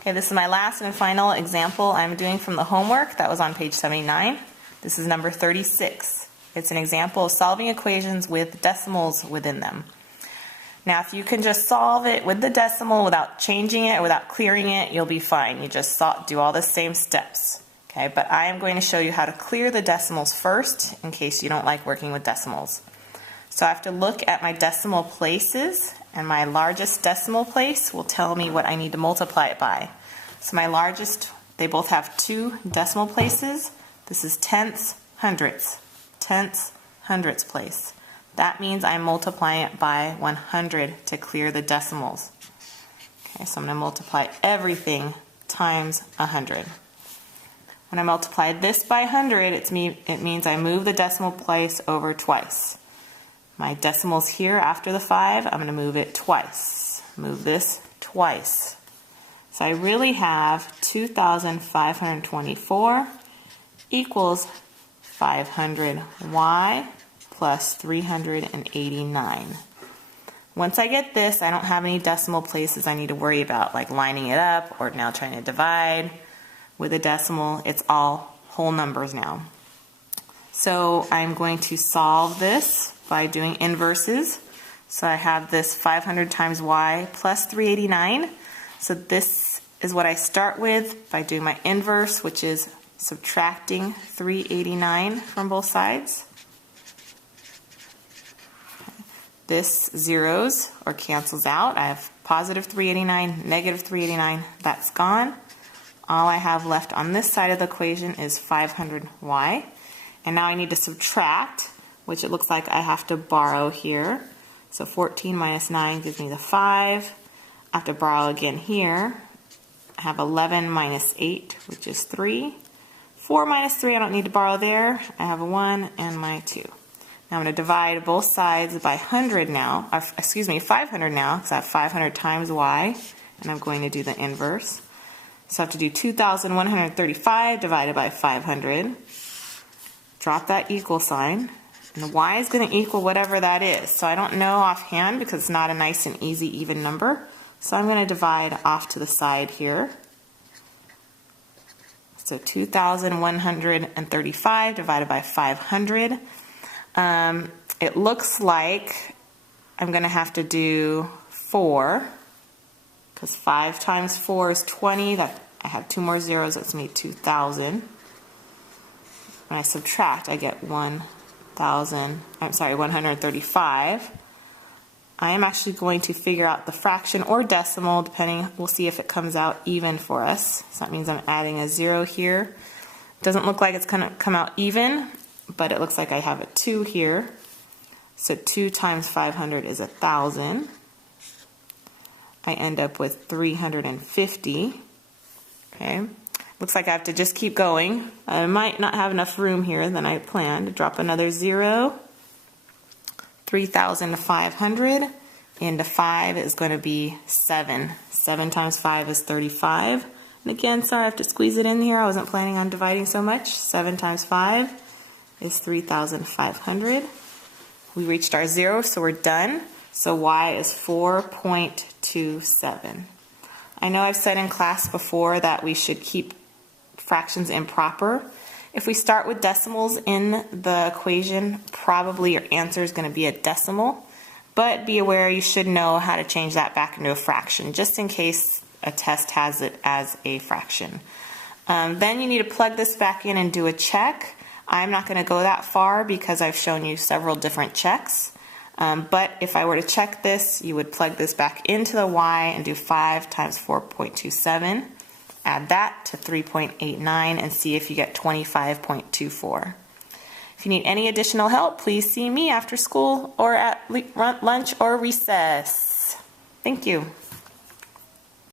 Okay, this is my last and final example I'm doing from the homework that was on page 79. This is number 36. It's an example of solving equations with decimals within them. Now, if you can just solve it with the decimal without changing it or without clearing it, you'll be fine. You just do all the same steps. Okay, but I am going to show you how to clear the decimals first in case you don't like working with decimals. So I have to look at my decimal places, and my largest decimal place will tell me what I need to multiply it by. So my largest, they both have 2 decimal places. This is tenths, hundredths. Tenths, hundredths place. That means I'm multiplying it by 100 to clear the decimals. Okay, so I'm going to multiply everything times 100. When I multiply this by 100, it means I move the decimal place over twice. My decimal's here after the 5, I'm going to move it twice. Move this twice. So I really have 2,524 equals 500y plus 389. Once I get this, I don't have any decimal places I need to worry about, like lining it up or now trying to divide with a decimal. It's all whole numbers now. So I'm going to solve this by doing inverses. So I have this 500 times y plus 389. So this is what I start with by doing my inverse, which is subtracting 389 from both sides. This zeros or cancels out. I have positive 389, negative 389, that's gone. All I have left on this side of the equation is 500y. And now I need to subtract, which it looks like I have to borrow here. So 14 minus 9 gives me the 5. I have to borrow again here. I have 11 minus 8, which is 3. 4 minus 3, I don't need to borrow there. I have a 1 and my 2. Now I'm going to divide both sides by 500 now, because I have 500 times y, and I'm going to do the inverse. So I have to do 2,135 divided by 500. Drop that equal sign, and the y is going to equal whatever that is. So I don't know offhand because it's not a nice and easy even number. So I'm going to divide off to the side here. So 2,135 divided by 500. It looks like I'm going to have to do 4, because 5 times 4 is 20. That I have 2 more zeros, that's me 2,000. When I subtract, I get 135. I am actually going to figure out the fraction or decimal, depending. We'll see if it comes out even for us. So that means I'm adding a 0 here. It doesn't look like it's going to come out even, but it looks like I have a 2 here. So 2 times 500 is 1,000. I end up with 350. Okay. Looks like I have to just keep going. I might not have enough room here than I planned to drop another 0. 3,500 into 5 is going to be 7. 7 times 5 is 35. And again, sorry, I have to squeeze it in here. I wasn't planning on dividing so much. 7 times 5 is 3,500. We reached our 0, so we're done. So y is 4.27. I know I've said in class before that we should keep fractions improper. If we start with decimals in the equation, probably your answer is going to be a decimal, but be aware you should know how to change that back into a fraction, just in case a test has it as a fraction. Then you need to plug this back in and do a check. I'm not going to go that far because I've shown you several different checks, but if I were to check this, you would plug this back into the y and do 5 times 4.27. Add that to 3.89 and see if you get 25.24. If you need any additional help, please see me after school or at lunch or recess. Thank you.